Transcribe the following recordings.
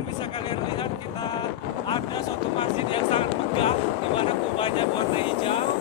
Bisa kalian lihat kita ada suatu masjid yang sangat megah di mana kubahnya warna hijau.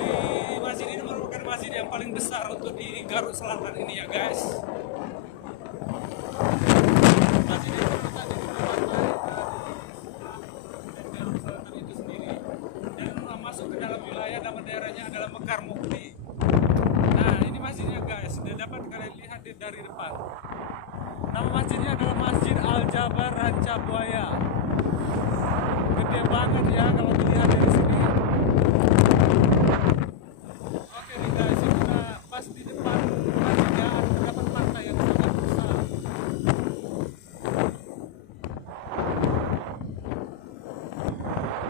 Di masjid ini merupakan masjid yang paling besar untuk di Garut Selatan ini ya guys. Masjid ini terletak di Garut Selatan itu sendiri dan masuk ke dalam wilayah nama daerahnya adalah Mekar Mukti. Nah ini masjidnya guys, sudah dapat kalian lihat dari depan. Nama masjidnya adalah Masjid Al-Jabar Ranca Buaya. Gede banget ya kalau dilihat dari sini. Oke nih guys, kita pas di depan masjidnya dapat pantai yang sangat besar.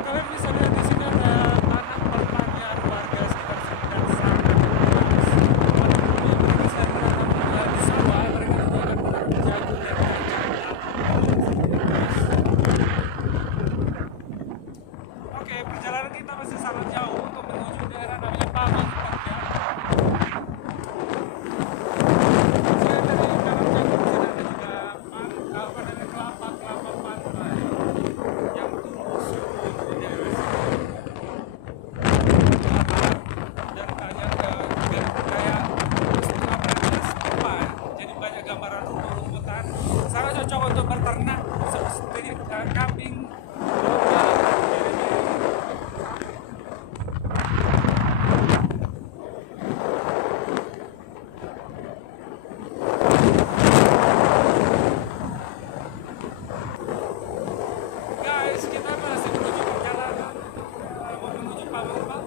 Kalian bisa lihat di sini ada anak pertanian warga sekitar sini dan sangat luas. Mereka sehari-hari di sawah, mereka juga akan jagung dan Oke, perjalanan kita masih sangat jauh untuk menuju daerah namanya Pamang. Saya dari dalam jagung sini ada juga kelapa pantai yang tumbuh subur di daerah sini. Dan banyak kayak jadi banyak gambaran rumput-rumputan. Sangat cocok untuk berternak seperti kambing. Guys, kita masih menuju perjalanan menuju Palembang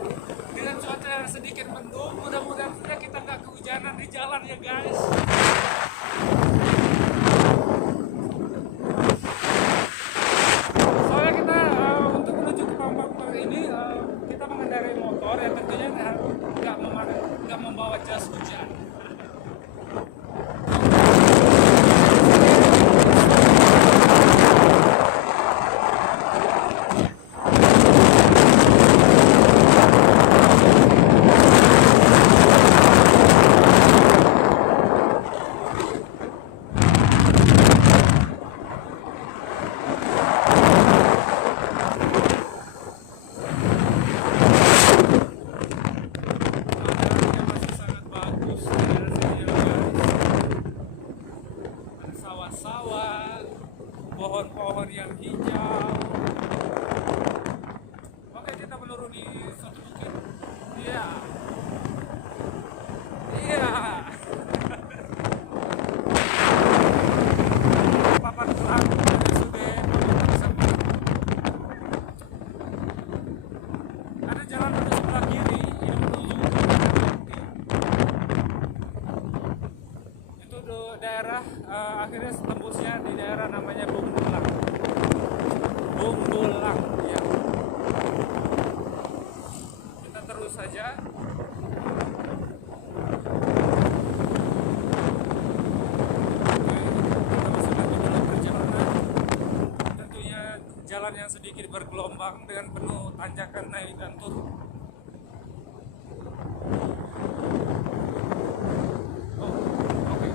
dengan cuaca yang sedikit mendung. Mudah-mudahan saja kita nggak kehujanan di jalan ya guys. Soalnya kita untuk menuju ke Palembang ini kita mengendarai motor yang tentunya nggak membawa jas hujan. Pohon-pohon yang hijau. Oke, kita menuruni suatu bukit. Iya. Papan tulang sudah ada jalan pada sebelah kiri yang menuju ke Bukti. Itu daerah akhirnya tembusnya di daerah namanya Bumbulang ya. Kita terus saja. Kita masuk lagi dalam perjalanan. Tentunya yang sedikit bergelombang dengan penuh tanjakan naik dan turun. Oh, oke.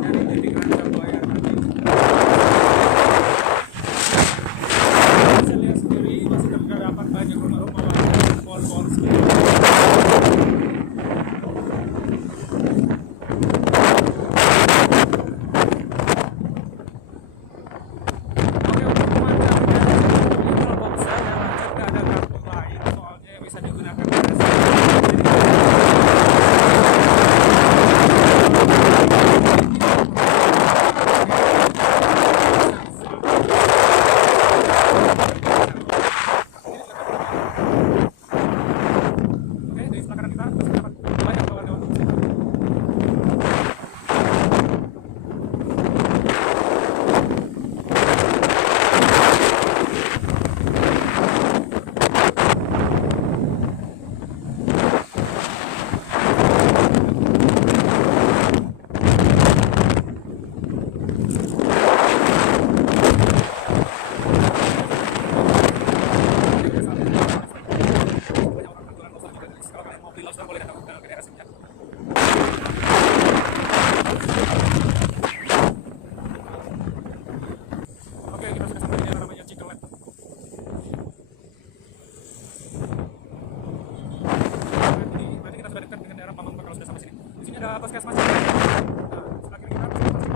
Dari titik rancak buaya tadi. Saya lihat sendiri masih terdapat banyak rumah-rumah warga, pohon-pohon sekitar. Oke, untuk pemanjang ini kalau bisa ya lanjut nggak ada kartu lain soalnya bisa digunakan pada saat oke, di sebelah kanan kita masih dapat banyak kawan-kawan sekitar. Banyak orang jualan lobster juga guys. Kalau kalian mau beli lobster boleh datang ke daerah sini ya. Oke, kita sudah sampai di daerah namanya Cikelet. Ini berarti kita sudah dekat dengan daerah Pamang kalau sudah sampai sini. Di sini ada puskesmas. Nah, sebelah kiri kita puskesmas.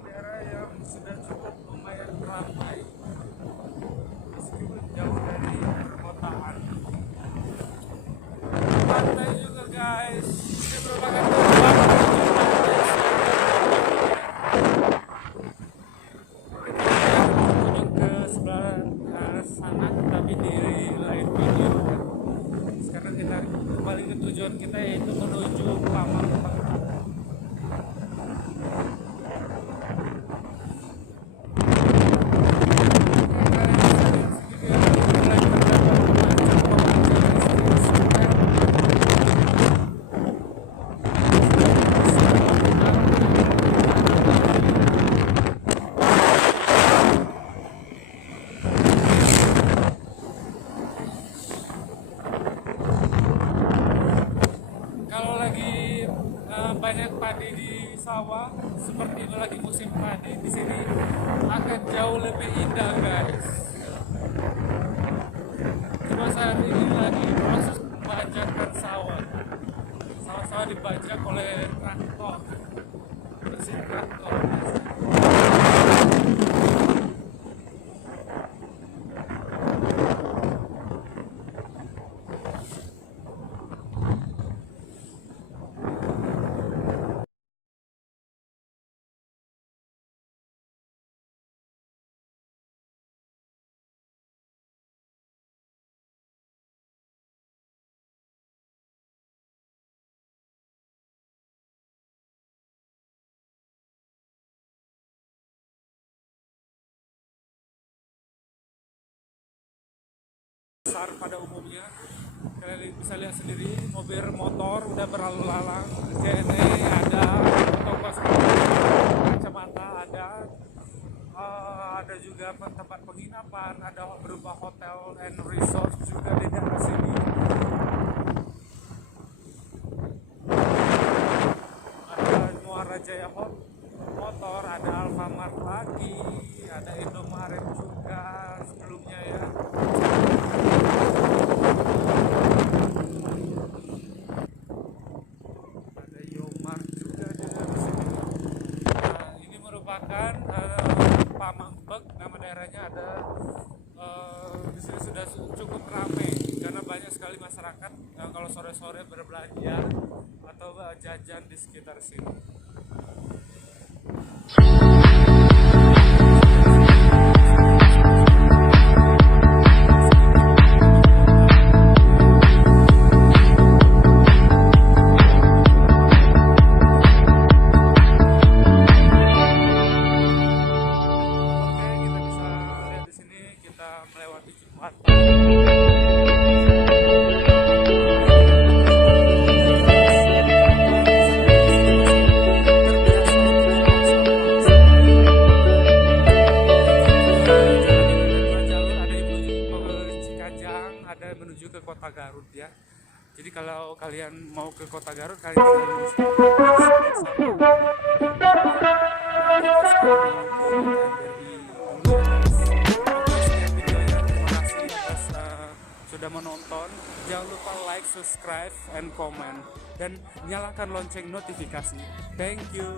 Daerah yang sudah cukup lumayan ramai meskipun jauh dari perkotaan. Pantai juga guys, ini merupakan gerbang menuju pantai kita kunjung ke sebelah sana tapi di lain video. Sekarang kita kembali ke tujuan kita yaitu menuju Pamang. Kalau lagi banyak padi di sawah, seperti itu lagi musim padi di sini akan jauh lebih indah guys. Cuma saat ini lagi proses pembajakan sawah. Sawah-sawah dibajak oleh traktor, mesin traktor. besar pada umumnya. Kalian bisa lihat sendiri, mobil motor udah berlalu lalang. JNE ada, toko kacamata ada juga tempat penginapan, ada berupa hotel and resort juga di daerah sini. Ada Muara Jaya Motor, ada Alfamart lagi, ada Indomaret juga sebelumnya ya. Ada Yomart juga di daerah sini. Nah, ini merupakan Pamengpek, nama daerahnya. Ada di sini sudah cukup ramai karena banyak sekali masyarakat kalau sore-sore berbelanja atau jajan di sekitar sini. Melewati jembatan. Ada menuju ke Kota Garut ya. Jadi kalau kalian mau ke Kota Garut, kalian tinggal di sudah menonton. Jangan lupa like, subscribe, and comment, dan nyalakan lonceng notifikasi. Thank you.